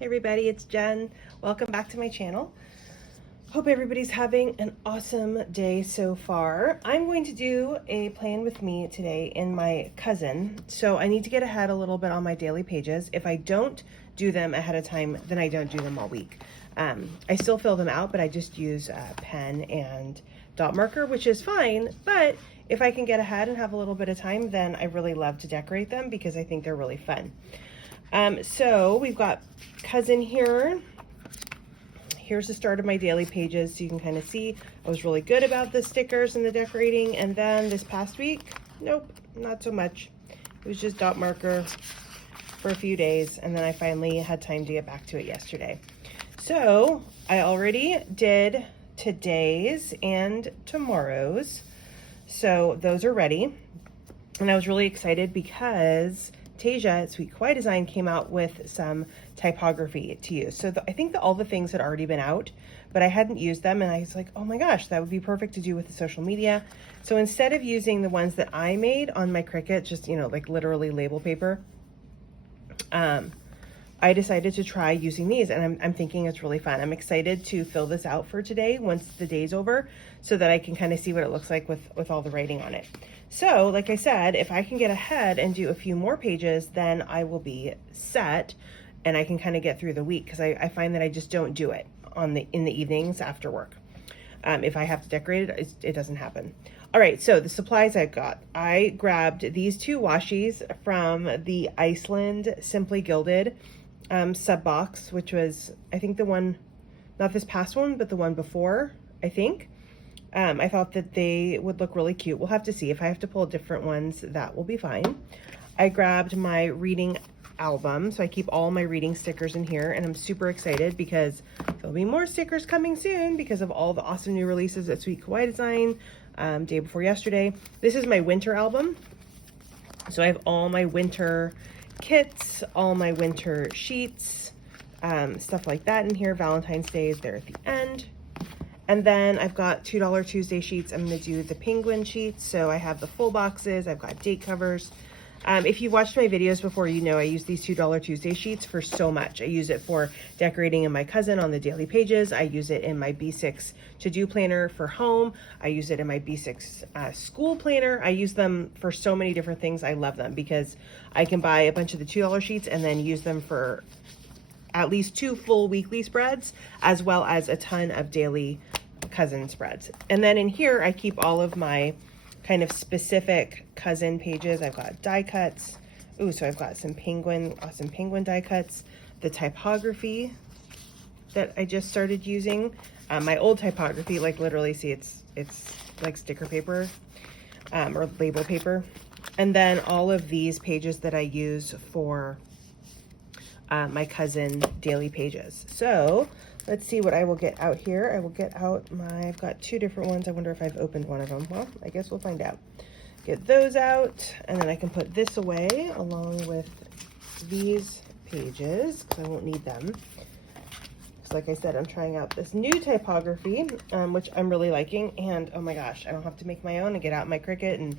Hey everybody, it's Jen. Welcome back to my channel. Hope everybody's having an awesome day so far. I'm going to do a plan with me today in my cousin. So I need to get ahead a little bit on my daily pages. If I don't do them ahead of time, then I don't do them all week. I still fill them out, but I just use pen and dot marker, which is fine. But if I can get ahead and have a little bit of time, then I really love to decorate them because I think they're really fun. So we've got cousin here. Here's the start of my daily pages, so you can kind of see I was really good about the stickers and the decorating, and then this past week, nope, not so much. It was just dot marker for a few days, and then I finally had time to get back to it yesterday. So I already did today's and tomorrow's, so those are ready, and I was really excited because Tasia at Sweet Kawaii Design came out with some typography to use. So I think that all the things had already been out, but I hadn't used them, and I was like, oh my gosh, that would be perfect to do with the social media. So instead of using the ones that I made on my Cricut, just, you know, like literally label paper, I decided to try using these, and I'm thinking it's really fun. I'm excited to fill this out for today once the day's over so that I can kind of see what it looks like with all the writing on it. So like I said, if I can get ahead and do a few more pages, then I will be set and I can kind of get through the week, because I find that I just don't do it in the evenings after work. If I have to decorate it, it doesn't happen. All right, so the supplies I got. I grabbed these two washis from the Iceland Simply Gilded sub box, which was, I think, the one, not this past one, but the one before, I think. I thought that they would look really cute. We'll have to see. If I have to pull different ones, that will be fine. I grabbed my reading album, so I keep all my reading stickers in here, and I'm super excited because there'll be more stickers coming soon because of all the awesome new releases at Sweet Kawaii Design day before yesterday. This is my winter album, so I have all my winter kits, all my winter sheets, stuff like that in here. Valentine's Day is there at the end. And then I've got $2 Tuesday sheets. I'm going to do the penguin sheets. So I have the full boxes. I've got date covers. If you've watched my videos before, you know I use these $2 Tuesday sheets for so much. I use it for decorating in my cousin on the daily pages. I use it in my B6 to-do planner for home. I use it in my B6 school planner. I use them for so many different things. I love them because I can buy a bunch of the $2 sheets and then use them for at least 2 full weekly spreads, as well as a ton of daily cousin spreads. And then in here, I keep all of my kind of specific cousin pages. I've got die cuts. Ooh, so I've got some awesome penguin die cuts. The typography that I just started using. My old typography, like literally, see, it's like sticker paper or label paper. And then all of these pages that I use for my cousin daily pages. So let's see what I will get out here. I will get out I've got 2 different ones. I wonder if I've opened one of them. Well, I guess we'll find out. Get those out, and then I can put this away along with these pages because I won't need them. So like I said, I'm trying out this new typography, which I'm really liking, and oh my gosh, I don't have to make my own and get out my Cricut, and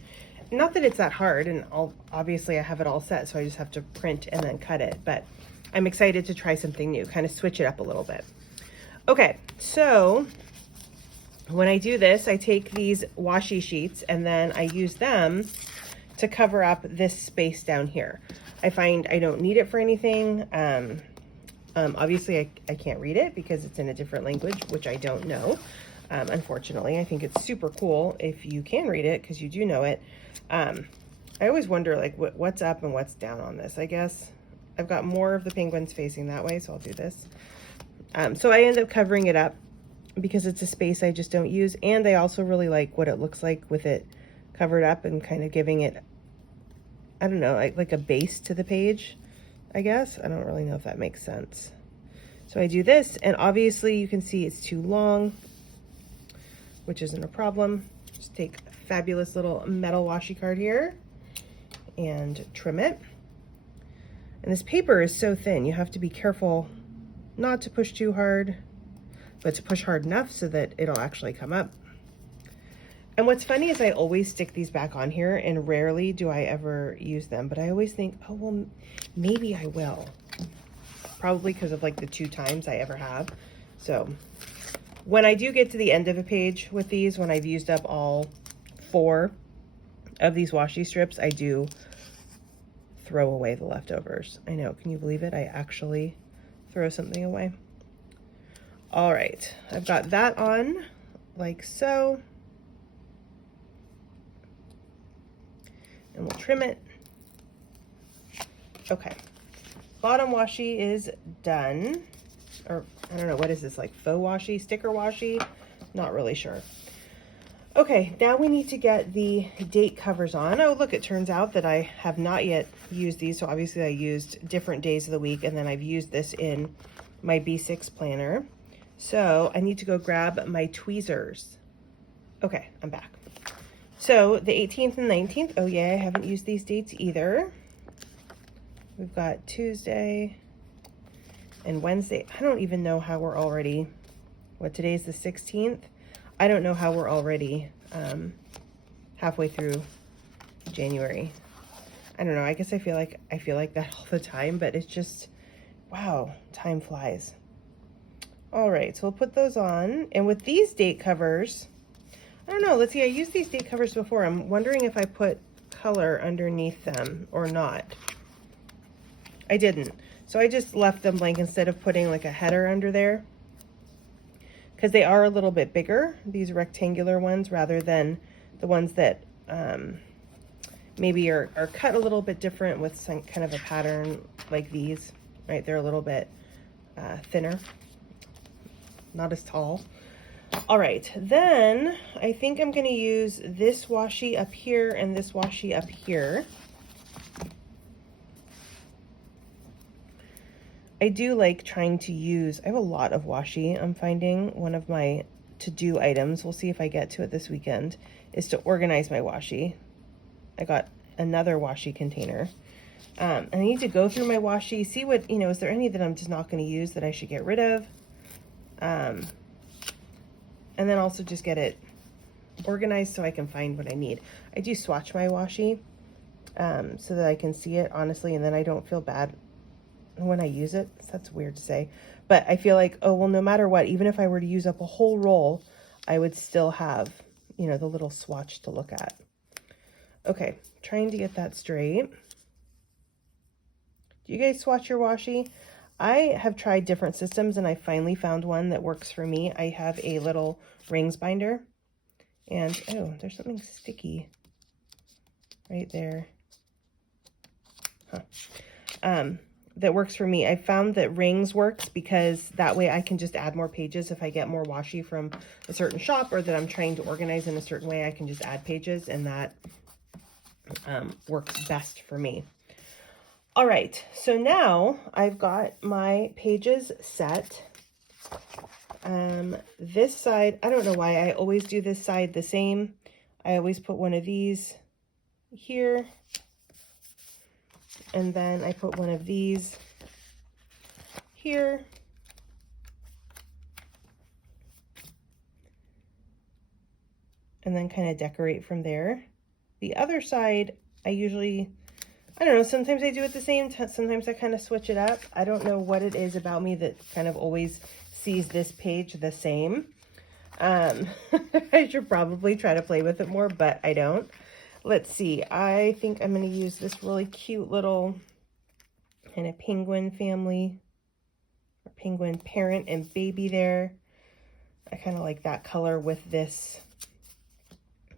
not that it's that hard, and obviously I have it all set, so I just have to print and then cut it, but I'm excited to try something new, kind of switch it up a little bit. Okay, so when I do this, I take these washi sheets and then I use them to cover up this space down here. I find I don't need it for anything. Obviously, I can't read it because it's in a different language, which I don't know. Unfortunately, I think it's super cool if you can read it because you do know it. I always wonder, like, what's up and what's down on this, I guess. I've got more of the penguins facing that way, so I'll do this. So I end up covering it up because it's a space I just don't use, and I also really like what it looks like with it covered up and kind of giving it, I don't know, like a base to the page, I guess. I don't really know if that makes sense. So I do this, and obviously you can see it's too long, which isn't a problem. Just take a fabulous little metal washi card here and trim it. And this paper is so thin, you have to be careful not to push too hard, but to push hard enough so that it'll actually come up. And what's funny is I always stick these back on here, and rarely do I ever use them, but I always think, oh, well, maybe I will. probably because of like the 2 times I ever have. So when I do get to the end of a page with these, when I've used up all 4 of these washi strips, I do throw away the leftovers. I know, can you believe it? I actually throw something away. All right, I've got that on like so. And we'll trim it. Okay, bottom washi is done. Or I don't know, what is this, like faux washi, sticker washi? Not really sure. Okay, now we need to get the date covers on. Oh, look, it turns out that I have not yet used these. So obviously I used different days of the week, and then I've used this in my B6 planner. So I need to go grab my tweezers. Okay, I'm back. So the 18th and 19th, oh yeah, I haven't used these dates either. We've got Tuesday and Wednesday. I don't even know how we're already, what, today's the 16th? I don't know how we're already halfway through January. I don't know, I guess I feel like that all the time, but it's just, wow, time flies. All right, so we'll put those on. And with these date covers, I don't know, let's see, I used these date covers before. I'm wondering if I put color underneath them or not. I didn't. So I just left them blank instead of putting like a header under there, because they are a little bit bigger, these rectangular ones, rather than the ones that maybe are cut a little bit different with some kind of a pattern like these, right? They're a little bit thinner, not as tall. All right, then I think I'm gonna use this washi up here and this washi up here. I do like trying to use, I have a lot of washi. I'm finding one of my to-do items, we'll see if I get to it this weekend, is to organize my washi. I got another washi container. And I need to go through my washi, see what, you know, is there any that I'm just not going to use that I should get rid of? And then also just get it organized so I can find what I need. I do swatch my washi so that I can see it honestly, and then I don't feel bad when I use it. That's weird to say, but I feel like, oh, well, no matter what, even if I were to use up a whole roll, I would still have, you know, the little swatch to look at. Okay, trying to get that straight. Do you guys swatch your washi? I have tried different systems and I finally found one that works for me. I have a little rings binder, and oh, there's something sticky right there. Huh. That works for me. I found that rings works because that way I can just add more pages. If I get more washi from a certain shop or that I'm trying to organize in a certain way, I can just add pages, and that works best for me. All right, so now I've got my pages set. This side, I don't know why I always do this side the same. I always put one of these here, and then I put one of these here. And then kind of decorate from there. The other side, I usually, I don't know, sometimes I do it the same, sometimes I kind of switch it up. I don't know what it is about me that kind of always sees this page the same. I should probably try to play with it more, but I don't. Let's see, I think I'm going to use this really cute little kind of penguin family, or penguin parent and baby there. I kind of like that color with this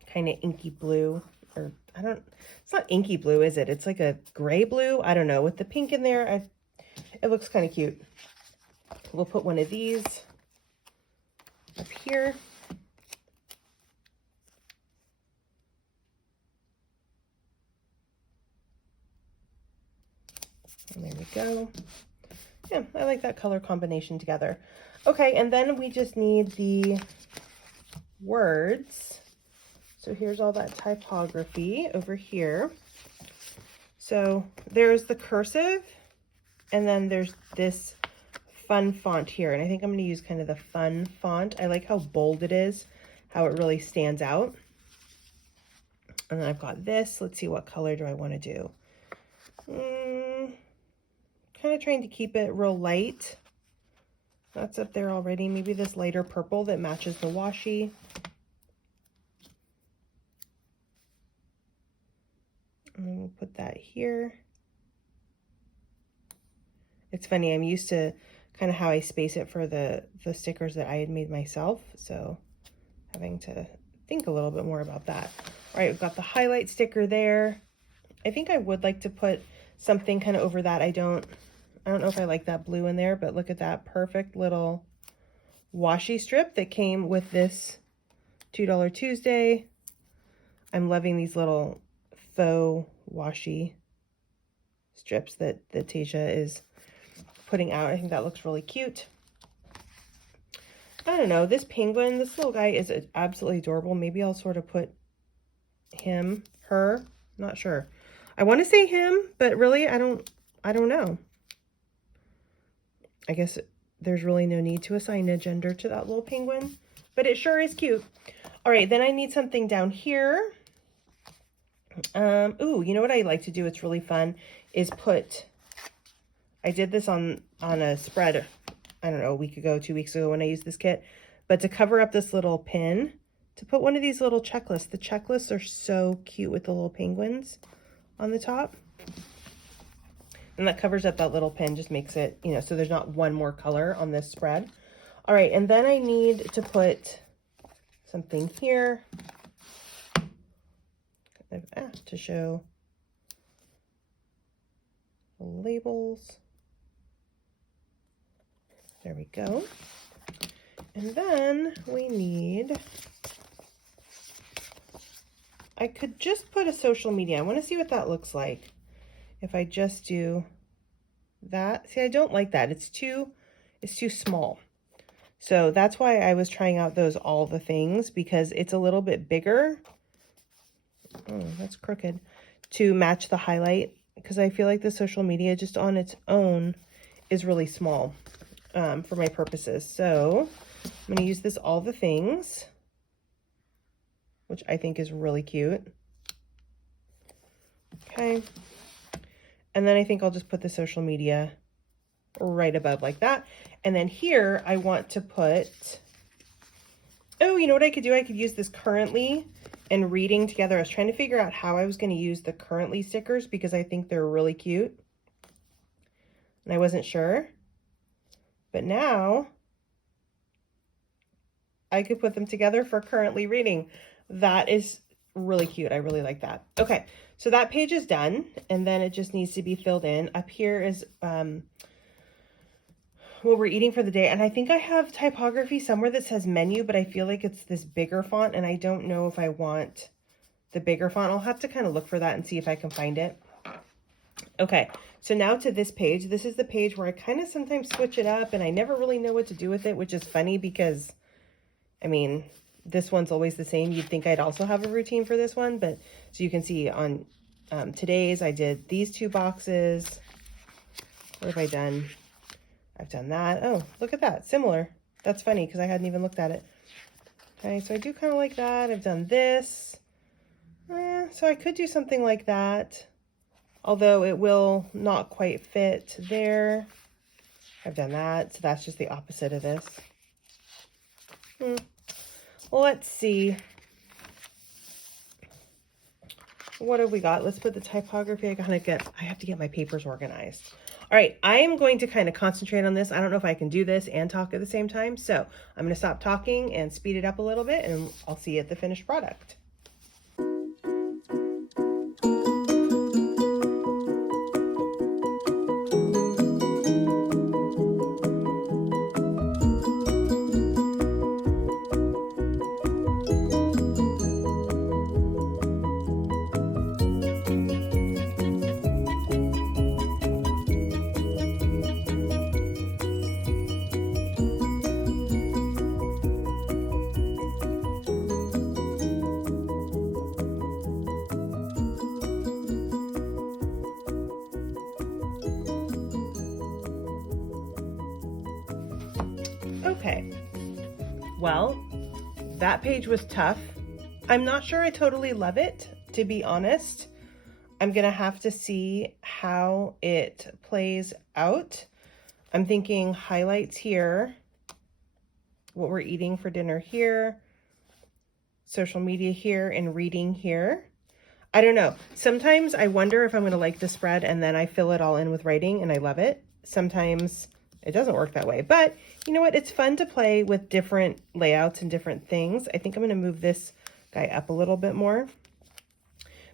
kind of inky blue, or it's not inky blue, is it? It's like a gray blue. I don't know, with the pink in there, it looks kind of cute. We'll put one of these up here. And there we go. Yeah, I like that color combination together. Okay, and then we just need the words. So here's all that typography over here. So there's the cursive, and then there's this fun font here. And I think I'm going to use kind of the fun font. I like how bold it is, how it really stands out. And then I've got this. Let's see, what color do I want to do? kind of trying to keep it real light. That's up there already. Maybe this lighter purple that matches the washi. And then we'll put that here. It's funny, I'm used to kind of how I space it for the stickers that I had made myself, so having to think a little bit more about that. All right, we've got the highlight sticker there. I think I would like to put something kind of over that. I don't know if I like that blue in there, but look at that perfect little washi strip that came with this $2 Tuesday. I'm loving these little faux washi strips that Tasia is putting out. I think that looks really cute. I don't know, this penguin, this little guy is absolutely adorable. Maybe I'll sort of put him, her, not sure. I want to say him, but really I don't know. I guess there's really no need to assign a gender to that little penguin, but it sure is cute. All right, then I need something down here. Ooh, you know what I like to do? It's really fun is put, I did this on a spread, I don't know, a week ago, 2 weeks ago when I used this kit, but to cover up this little pin, to put one of these little checklists. The checklists are so cute with the little penguins on the top. And that covers up that little pin, just makes it, you know, so there's not one more color on this spread. All right, and then I need to put something here to show the labels. There we go. And then we need, I could just put a social media. I want to see what that looks like if I just do that. See, I don't like that. It's too small. So that's why I was trying out those all the things, because it's a little bit bigger. Oh, that's crooked. To match the highlight, because I feel like the social media just on its own is really small for my purposes. So I'm going to use this all the things, which I think is really cute. Okay. And then I think I'll just put the social media right above like that. And then here I want to put, oh, you know what I could do? I could use this currently and reading together. I was trying to figure out how I was going to use the currently stickers because I think they're really cute. And I wasn't sure. But now I could put them together for currently reading. That is really cute. I really like that. Okay, so that page is done, and then it just needs to be filled in. Up here is what we're eating for the day, and I think I have typography somewhere that says menu, but I feel like it's this bigger font, and I don't know if I want the bigger font. I'll have to kind of look for that and see if I can find it. Okay, so now to this page. This is the page where I kind of sometimes switch it up, and I never really know what to do with it, which is funny because, I mean, this one's always the same. You'd think I'd also have a routine for this one, but so you can see on today's, I did these 2 boxes. What have I done? I've done that. Oh, look at that. Similar. That's funny because I hadn't even looked at it. Okay, so I do kind of like that. I've done this. So I could do something like that, although it will not quite fit there. I've done that, so that's just the opposite of this. Well, let's see. What have we got? Let's put the typography. I have to get my papers organized. All right, I am going to kind of concentrate on this. I don't know if I can do this and talk at the same time, so I'm going to stop talking and speed it up a little bit, and I'll see you at the finished product. Okay, well, that page was tough. I'm not sure I totally love it, to be honest. I'm gonna have to see how it plays out. I'm thinking highlights here, what we're eating for dinner here, social media here, and reading here. I don't know. Sometimes I wonder if I'm gonna like the spread and then I fill it all in with writing and I love it. Sometimes it doesn't work that way, but you know what? It's fun to play with different layouts and different things. I think I'm gonna move this guy up a little bit more.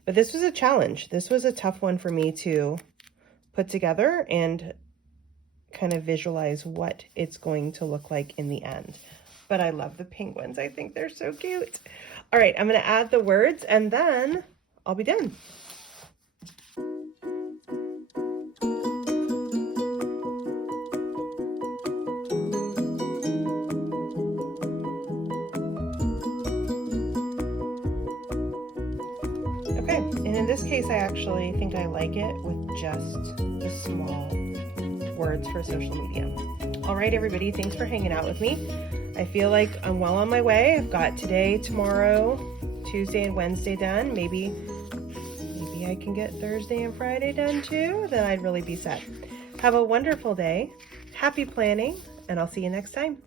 But this was a challenge. This was a tough one for me to put together and kind of visualize what it's going to look like in the end. But I love the penguins. I think they're so cute. All right, I'm gonna add the words and then I'll be done. Okay, and in this case, I actually think I like it with just the small words for social media. All right, everybody, thanks for hanging out with me. I feel like I'm well on my way. I've got today, tomorrow, Tuesday and Wednesday done. Maybe I can get Thursday and Friday done too. Then I'd really be set. Have a wonderful day. Happy planning, and I'll see you next time.